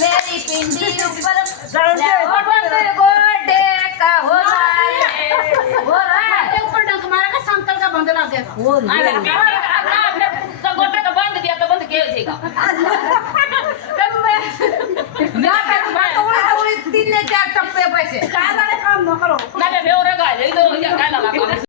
मेरी पिंडी ऊपर गोडे का हो रहा ऊपर डंक मारा का संकल का बंद लग गया गोटा का बंद दिया तो बंद किया जाएगा